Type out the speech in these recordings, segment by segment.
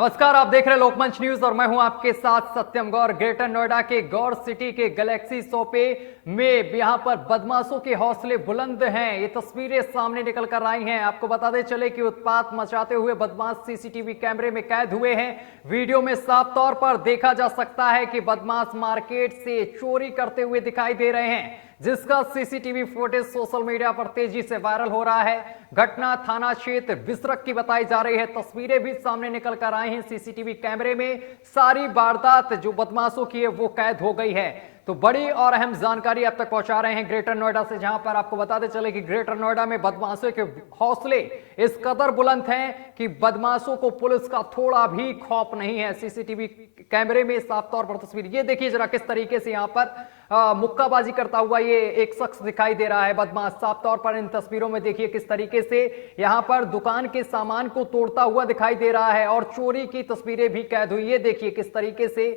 नमस्कार, आप देख रहे हैं लोकमंच न्यूज और मैं हूं आपके साथ सत्यम गौर। ग्रेटर नोएडा के गौर सिटी के गैलेक्सी सोपे में यहां पर बदमाशों के हौसले बुलंद हैं। ये तस्वीरें सामने निकल कर आई हैं। आपको बताते चले कि उत्पात मचाते हुए बदमाश सीसीटीवी कैमरे में कैद हुए हैं। वीडियो में साफ तौर पर देखा जा सकता है कि बदमाश मार्केट से चोरी करते हुए दिखाई दे रहे हैं, जिसका सीसीटीवी फुटेज सोशल मीडिया पर तेजी से वायरल हो रहा है। घटना थाना क्षेत्र बिसरख की बताई जा रही है। तस्वीरें भी सामने निकल कर आई हैं। सीसीटीवी कैमरे में सारी वारदात जो बदमाशों की है वो कैद हो गई है। तो बड़ी और अहम जानकारी अब तक पहुंचा रहे हैं ग्रेटर नोएडा से, जहां पर आपको बताते चले कि ग्रेटर नोएडा में बदमाशों के हौसले इस कदर बुलंद हैं कि बदमाशों को पुलिस का थोड़ा भी खौफ नहीं है। सीसीटीवी कैमरे में साफ तौर पर तस्वीर ये देखिए जरा, किस तरीके से यहां पर मुक्काबाजी करता हुआ ये एक शख्स दिखाई दे रहा है बदमाश। साफ तौर पर इन तस्वीरों में देखिए किस तरीके से यहां पर दुकान के सामान को तोड़ता हुआ दिखाई दे रहा है और चोरी की तस्वीरें भी कैद हुई। ये देखिए किस तरीके से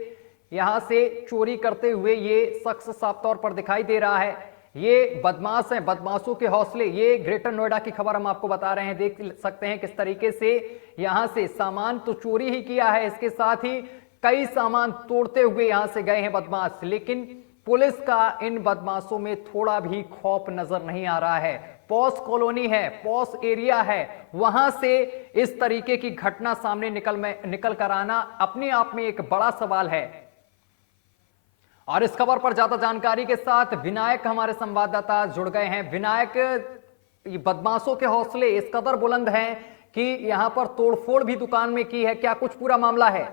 यहां से चोरी करते हुए ये शख्स साफ तौर पर दिखाई दे रहा है। ये बदमाश हैं, बदमाशों के हौसले। ये ग्रेटर नोएडा की खबर हम आपको बता रहे हैं। देख सकते हैं किस तरीके से यहां से सामान तो चोरी ही किया है, इसके साथ ही कई सामान तोड़ते हुए यहां से गए हैं बदमाश। लेकिन पुलिस का इन बदमाशों में थोड़ा भी खौफ नजर नहीं आ रहा है। पॉस कॉलोनी है, पॉस एरिया है, वहां से इस तरीके की घटना सामने निकल कर आना अपने आप में एक बड़ा सवाल है। और इस खबर पर ज्यादा जानकारी के साथ विनायक हमारे संवाददाता जुड़ गए हैं। विनायक, ये बदमाशों के हौसले इस कदर बुलंद हैं कि यहां पर तोड़फोड़ भी दुकान में की है, क्या कुछ पूरा मामला है?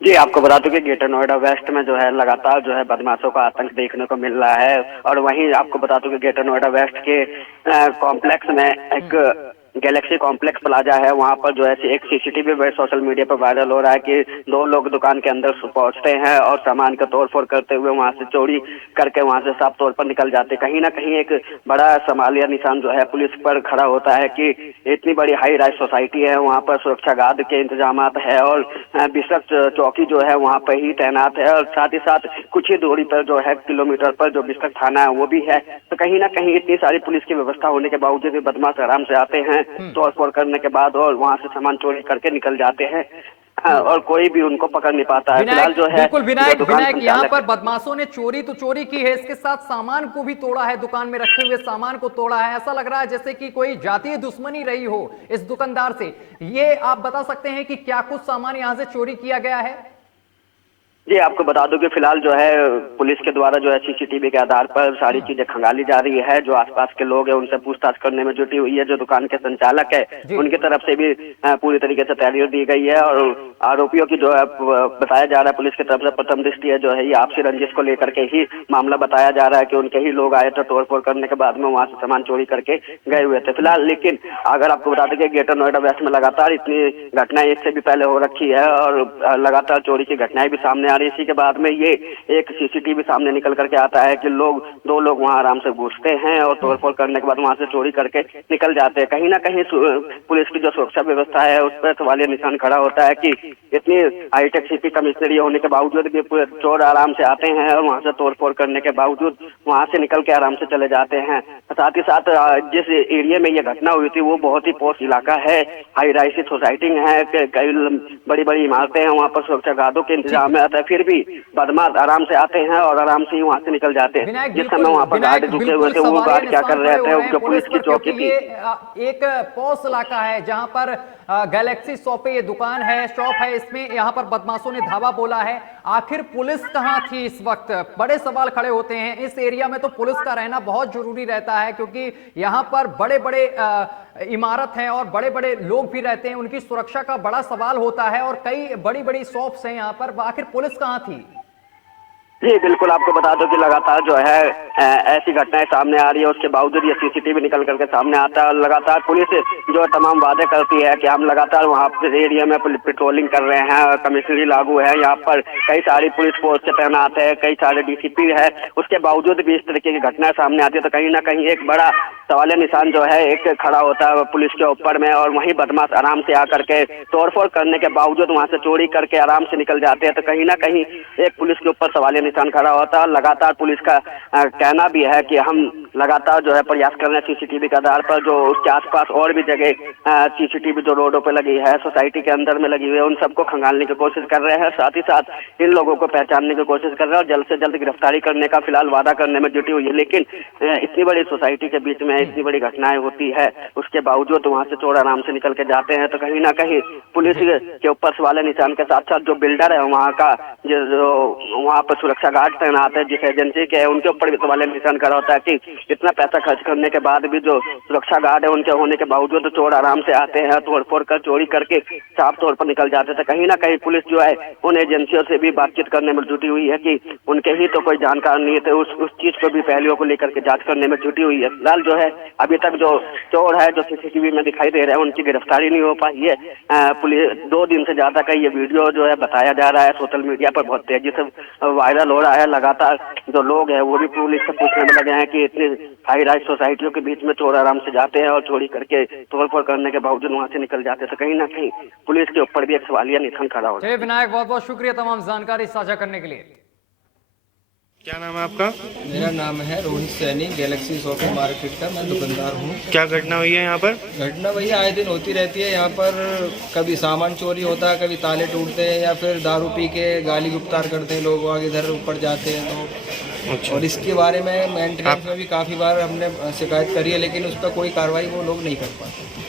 जी, आपको बता दूं कि ग्रेटर नोएडा वेस्ट में जो है लगातार जो है बदमाशों का आतंक देखने को मिल रहा है। और वहीं आपको बता दूं कि ग्रेटर नोएडा वेस्ट के कॉम्प्लेक्स में एक गैलेक्सी कॉम्प्लेक्स प्लाजा है, वहां पर जो है एक सीसीटीवी सोशल मीडिया पर वायरल हो रहा है कि दो लोग दुकान के अंदर पहुंचते हैं और सामान का तोड़फोड़ करते हुए वहां से चोरी करके वहां से साफ तौर पर निकल जाते हैं। कहीं ना कहीं एक बड़ा सवालिया निशान जो है पुलिस पर खड़ा होता है कि इतनी बड़ी हाई राइज सोसाइटी है, वहाँ पर सुरक्षा गार्ड के इंतजाम है और बिसरख चौकी जो है वहाँ पर ही तैनात है और साथ ही साथ कुछ ही दूरी पर जो है किलोमीटर पर जो बिसरख थाना है वो भी है। तो कहीं ना कहीं इतनी सारी पुलिस की व्यवस्था होने के बावजूद भी बदमाश आराम से आते हैं तोड़फोड़ करने के बाद और वहां से सामान चोरी करके निकल जाते हैं और कोई भी उनको पकड़ नहीं पाता है। फिलहाल जो है बिल्कुल विनायक यहाँ पर बदमाशों ने चोरी तो चोरी की है, इसके साथ सामान को भी तोड़ा है, दुकान में रखे हुए सामान को तोड़ा है। ऐसा लग रहा है जैसे कि कोई जातीय दुश्मनी रही हो इस दुकानदार से। ये आप बता सकते हैं कि क्या कुछ सामान यहाँ से चोरी किया गया है? जी, आपको बता दूं कि फिलहाल जो है पुलिस के द्वारा जो है सीसीटीवी के आधार पर सारी चीजें खंगाली जा रही है। जो आसपास के लोग हैं उनसे पूछताछ करने में जुटी हुई है। जो दुकान के संचालक है उनकी तरफ से भी पूरी तरीके से तैयारी दी गई है और आरोपियों की जो है बताया जा रहा है पुलिस की तरफ से प्रथम दृष्टि जो है ये आपसी रंजिश को लेकर के ही मामला बताया जा रहा है कि उनके ही लोग आए थे तोड़फोड़ करने के बाद में वहां से सामान चोरी करके गए हुए थे। फिलहाल लेकिन अगर आपको बता दें कि ग्रेटर नोएडा वेस्ट में लगातार इतनी घटनाएं इससे भी पहले हो रखी है और लगातार चोरी की घटनाएं भी सामने आ रही है। इसी के बाद में ये एक सीसीटीवी सामने निकल करके आता है कि दो लोग वहां आराम से घुसते हैं और तोड़फोड़ करने के बाद वहां से चोरी करके निकल जाते हैं। कहीं ना कहीं पुलिस की जो सुरक्षा व्यवस्था है उस पर सवालिया निशान खड़ा होता है कि इतनी हाईटेक सिटी कमिश्नरी होने के बावजूद भी चोर आराम से आते हैं और वहां से तोड़फोड़ करने के बावजूद वहां से निकल के आराम से चले जाते हैं। साथ ही साथ जिस एरिया में ये घटना हुई थी वो बहुत ही पॉश इलाका है, हाई राइज सोसाइटी है, कई बड़ी बड़ी इमारतें हैं, वहाँ पर सुरक्षा गार्डों के इंतजाम है। फिर भी बदमाश आराम से आते हैं और आराम से ही वहां से निकल जाते हैं। जिस समय वहाँ पर गार्ड रुके हुए थे वो गार्ड क्या कर रहे थे, उनके पुलिस की चौकी थी। एक पॉश इलाका है जहां पर गैलेक्सी शॉप पे ये दुकान है, शॉप है, इसमें यहाँ पर बदमाशों ने धावा बोला है। आखिर पुलिस कहाँ थी इस वक्त? बड़े सवाल खड़े होते हैं। इस एरिया में तो पुलिस का रहना बहुत जरूरी रहता है क्योंकि यहाँ पर बड़े बड़े इमारत हैं और बड़े बड़े लोग भी रहते हैं, उनकी सुरक्षा का बड़ा सवाल होता है और कई बड़ी बड़ी शॉप्स हैं यहाँ पर। आखिर पुलिस कहाँ थी? जी बिल्कुल, आपको बता दो कि लगातार जो है ऐसी घटनाएं सामने आ रही है, उसके बावजूद ये सीसीटीवी निकल करके सामने आता है और लगातार पुलिस जो तमाम वादे करती है कि हम लगातार वहाँ एरिया में पेट्रोलिंग कर रहे हैं, कमिश्नरी लागू है, यहाँ पर कई सारी पुलिस फोर्स के तैनात है, कई सारे डीसीपी है, उसके बावजूद भी इस तरीके की घटनाएं सामने आती है। तो कहीं ना कहीं एक बड़ा सवालिया निशान जो है एक खड़ा होता है पुलिस के ऊपर में और वहीं बदमाश आराम से आकर के तोड़फोड़ करने के बावजूद वहां से चोरी करके आराम से निकल जाते हैं। तो कहीं ना कहीं एक पुलिस के ऊपर सवालिया निशान खड़ा होता है। लगातार पुलिस का कहना भी है कि हम लगातार जो है प्रयास कर रहे हैं सीसीटीवी के आधार पर। जो उसके आसपास और भी जगह सीसीटीवी जो रोडों पे लगी है, सोसाइटी के अंदर में लगी हुई है, उन सबको खंगालने की कोशिश कर रहे हैं। साथ ही साथ इन लोगों को पहचानने की कोशिश कर रहे हैं और जल्द से जल्द गिरफ्तारी करने का फिलहाल वादा करने में जुटी हुई है। लेकिन इतनी बड़ी सोसाइटी के बीच में इतनी बड़ी घटनाएं होती है, उसके बावजूद वहाँ से चोर आराम से निकल के जाते हैं, तो कहीं ना कहीं पुलिस के ऊपर सवाल निशान के साथ साथ जो बिल्डर है वहाँ का, जो वहाँ पर सुरक्षा गार्ड तैनात है जिस एजेंसी के, उनके ऊपर भी सवाल निशान करा होता है कि इतना पैसा खर्च करने के बाद भी जो सुरक्षा गार्ड है उनके होने के बावजूद चोर आराम से आते हैं, तोड़फोड़ कर चोरी करके साफ तौर पर निकल जाते थे। कहीं ना कहीं पुलिस जो है उन एजेंसियों से भी बातचीत करने में जुटी हुई है कि उनके ही तो कोई जानकार नहीं थे, उस चीज को भी पहलुओं को लेकर के जांच करने में जुटी हुई है। फिलहाल जो है अभी तक जो चोर है जो सीसीटीवी में दिखाई दे रहे हैं उनकी गिरफ्तारी नहीं हो पाई है। पुलिस 2 दिन से ज्यादा का ये वीडियो जो है बताया जा रहा है सोशल मीडिया पर बहुत तेजी से वायरल हो रहा है। लगातार जो लोग हैं वो भी पुलिस से पूछने में लगे हैं कि इतनी हाई राइज सोसाइटियों के बीच में चोर आराम से जाते हैं और चोरी करके तोड़फोड़ करने के बावजूद वहां से निकल जाते हैं, तो कहीं ना कहीं पुलिस के ऊपर भी एक सवालिया निशान खड़ा हो रहा है। विनायक, बहुत बहुत शुक्रिया तमाम जानकारी साझा करने के लिए। क्या नाम है आपका? मेरा नाम है Rohit Saini, Galaxy shopping market का मैं दुकानदार हूँ। क्या घटना हुई है यहाँ पर? घटना भैया आए दिन होती रहती है यहाँ पर। कभी सामान चोरी होता है, कभी ताले टूटते हैं, या फिर दारू पी के गाली गुप्तार करते हैं लोग, आगे इधर ऊपर जाते हैं तो। अच्छा। और इसके बारे में मेंटेनेंस में भी काफ़ी बार हमने शिकायत करी है, लेकिन उस पर कोई कार्रवाई वो लोग नहीं कर पाते।